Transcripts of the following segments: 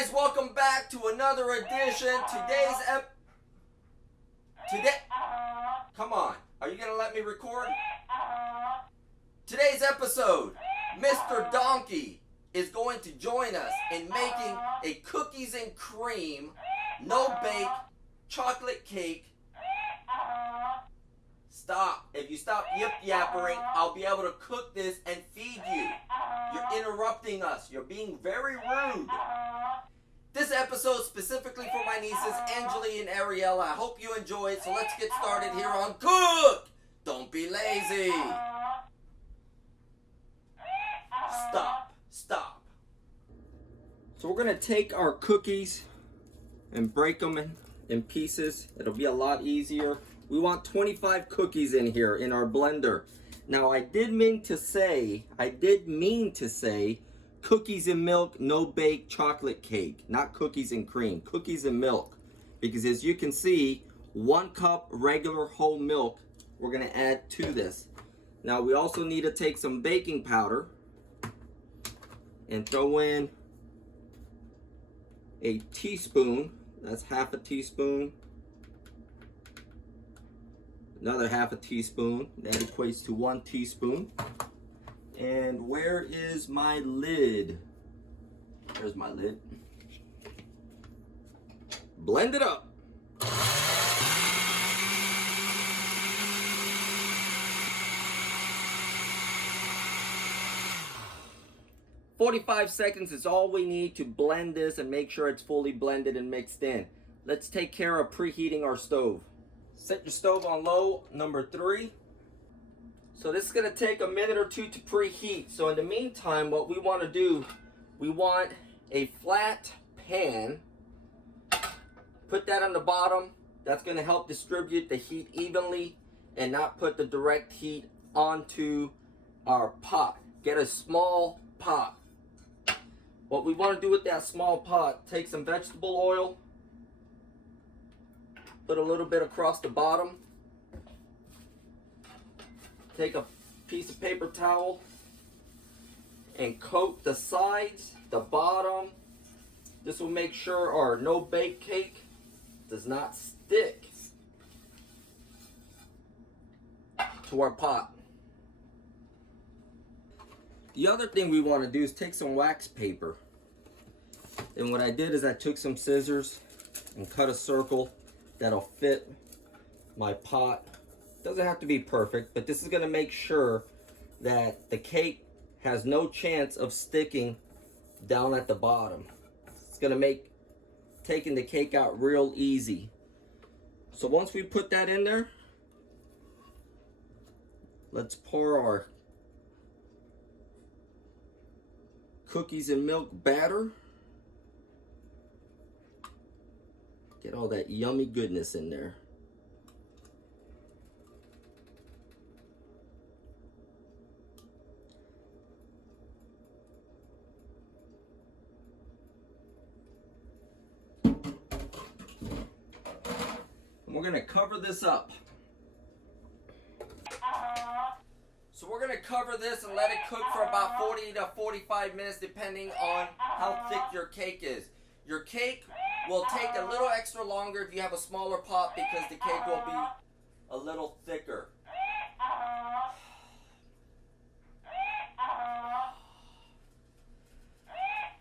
guys, welcome back to another edition. Come on, are you gonna let me record? Today's episode, Mr. Donkey is going to join us in making a cookies and cream, no bake, chocolate cake. Stop. If you stop yip-yappering, I'll be able to cook this and feed you. You're interrupting us. You're being very rude. This episode is specifically for my nieces, Angeli and Ariella. I hope you enjoy it, so let's get started here on Cook! Don't be lazy. Stop. So we're going to take our cookies and break them in pieces. It'll be a lot easier. We want 25 cookies in here in our blender. Now I did mean to say cookies and milk, no bake chocolate cake, not cookies and cream, cookies and milk. Because as you can see, 1 cup regular whole milk we're gonna add to this. Now we also need to take some baking powder and throw in a teaspoon, that's half a teaspoon. Another half a teaspoon, that equates to 1 teaspoon. And where is my lid? There's my lid. Blend it up. "45 seconds is all we need to blend this and make sure it's fully blended and mixed in. Let's take care of preheating our stove. Set your stove on low, number 3. So this is going to take a minute or 2 to preheat. So in the meantime, what we want to do, we want a flat pan. Put that on the bottom. That's going to help distribute the heat evenly and not put the direct heat onto our pot. Get a small pot. What we want to do with that small pot, take some vegetable oil. Put a little bit across the bottom. Take a piece of paper towel and coat the sides, the bottom. This will make sure our no bake cake does not stick to our pot. The other thing we want to do is take some wax paper. And what I did is I took some scissors and cut a circle that'll fit my pot. Doesn't have to be perfect, but this is going to make sure that the cake has no chance of sticking down at the bottom. It's going to make taking the cake out real easy. So once we put that in there, let's pour our cookies and milk batter. Get all that yummy goodness in there. And we're going to cover this up. So we're going to cover this and let it cook for about 40 to 45 minutes depending on how thick your cake is. Your cake will take a little extra longer if you have a smaller pot because the cake will be a little thicker.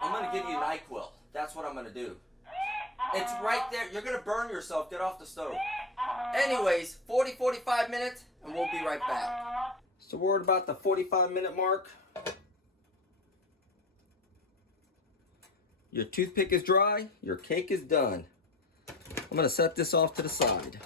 I'm going to give you NyQuil. That's what I'm going to do. It's right there. You're going to burn yourself. Get off the stove. Anyways, 40-45 minutes and we'll be right back. So we're at about the 45-minute mark. Your toothpick is dry, your cake is done. I'm going to set this off to the side.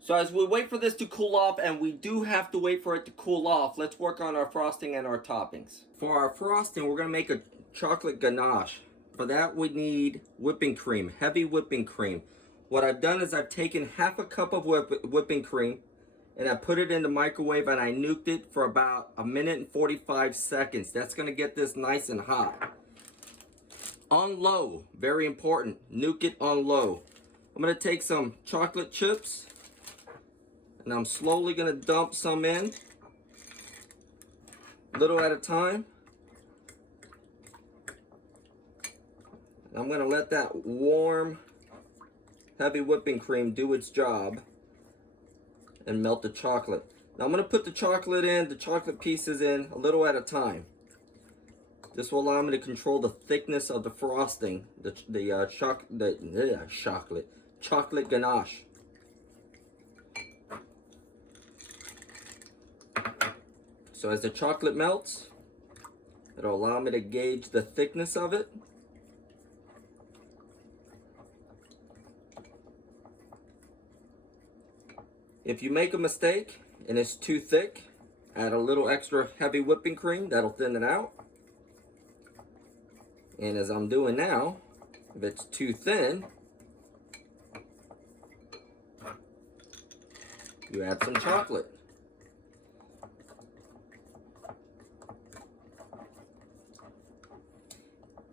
So as we wait for this to cool off, and we do have to wait for it to cool off, let's work on our frosting and our toppings. For our frosting, we're going to make a chocolate ganache. For that, we need whipping cream, heavy whipping cream. What I've done is I've taken half a cup of whipping cream, and I put it in the microwave, and I nuked it for about 1 minute and 45 seconds. That's going to get this nice and hot. On low, very important, nuke it on low. I'm going to take some chocolate chips and I'm slowly going to dump some in, little at a time. I'm going to let that warm, heavy whipping cream do its job and melt the chocolate. Now I'm going to put the chocolate pieces in a little at a time. This will allow me to control the thickness of the frosting, chocolate ganache. So as the chocolate melts, it'll allow me to gauge the thickness of it. If you make a mistake and it's too thick, add a little extra heavy whipping cream, that'll thin it out. And as I'm doing now, if it's too thin, you add some chocolate.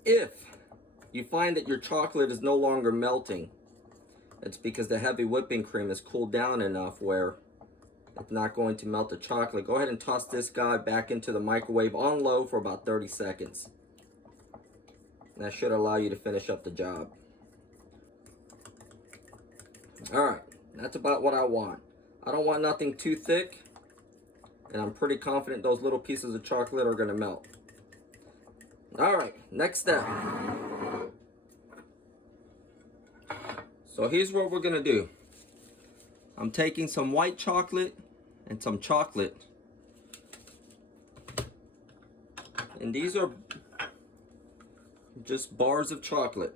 If you find that your chocolate is no longer melting, it's because the heavy whipping cream has cooled down enough where it's not going to melt the chocolate. Go ahead and toss this guy back into the microwave on low for about 30 seconds. That should allow you to finish up the job. Alright, that's about what I want. I don't want nothing too thick, and I'm pretty confident those little pieces of chocolate are going to melt. Alright, next step. So here's what we're going to do. I'm taking some white chocolate and some chocolate. And these are just bars of chocolate.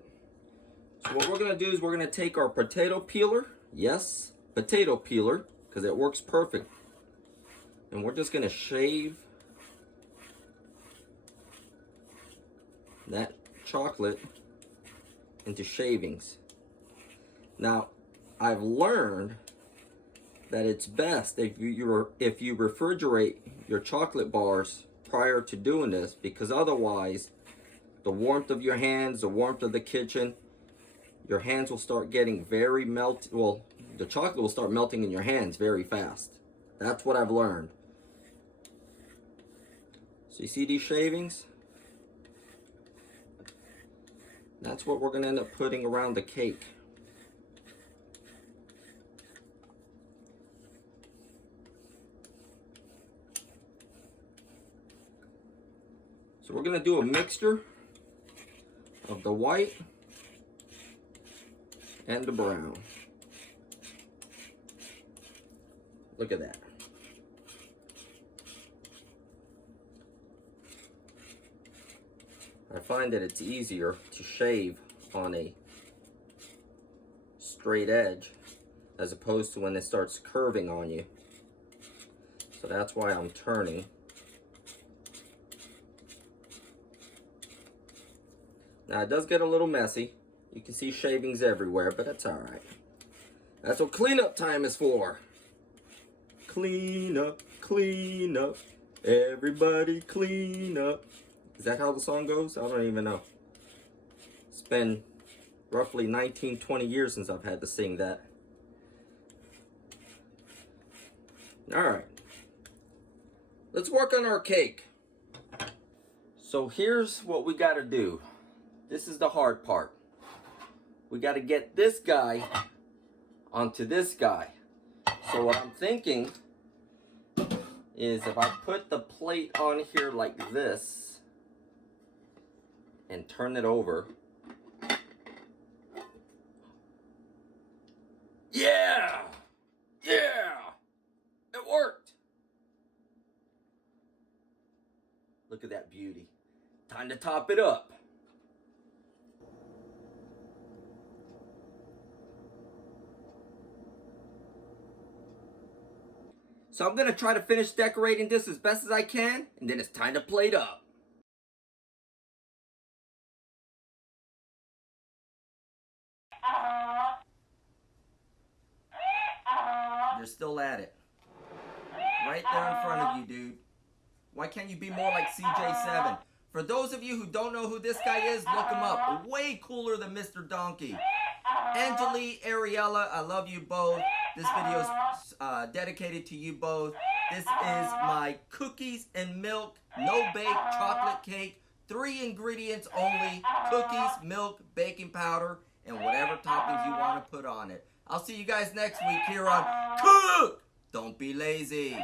So what we're going to do is we're going to take our potato peeler. Yes, potato peeler, because it works perfect. And we're just going to shave that chocolate into shavings. Now, I've learned that it's best if you refrigerate your chocolate bars prior to doing this, because otherwise the warmth of your hands, the warmth of the kitchen, your hands will start getting very melted. Well, the chocolate will start melting in your hands very fast. That's what I've learned. So you see these shavings? That's what we're going to end up putting around the cake. So we're going to do a mixture of the white and the brown. Look at that. I find that it's easier to shave on a straight edge as opposed to when it starts curving on you. So that's why I'm turning. Now it does get a little messy. You can see shavings everywhere, but that's alright. That's what cleanup time is for. Clean up, everybody clean up. Is that how the song goes? I don't even know. It's been roughly 19, 20 years since I've had to sing that. Alright. Let's work on our cake. So here's what we gotta do. This is the hard part. We gotta get this guy onto this guy. So what I'm thinking is if I put the plate on here like this, and turn it over. Yeah! Yeah! It worked! Look at that beauty. Time to top it up. So I'm going to try to finish decorating this as best as I can, and then it's time to plate up. You're still at it. Right there in front of you, dude. Why can't you be more like CJ7? For those of you who don't know who this guy is, look him up. Way cooler than Mr. Donkey. Angelique, Ariella, I love you both. This video is dedicated to you both. This is my cookies and milk, no bake chocolate cake 3 ingredients only: cookies, milk, baking powder, and whatever toppings you want to put on it. I'll see you guys next week here on Cook! Don't be lazy.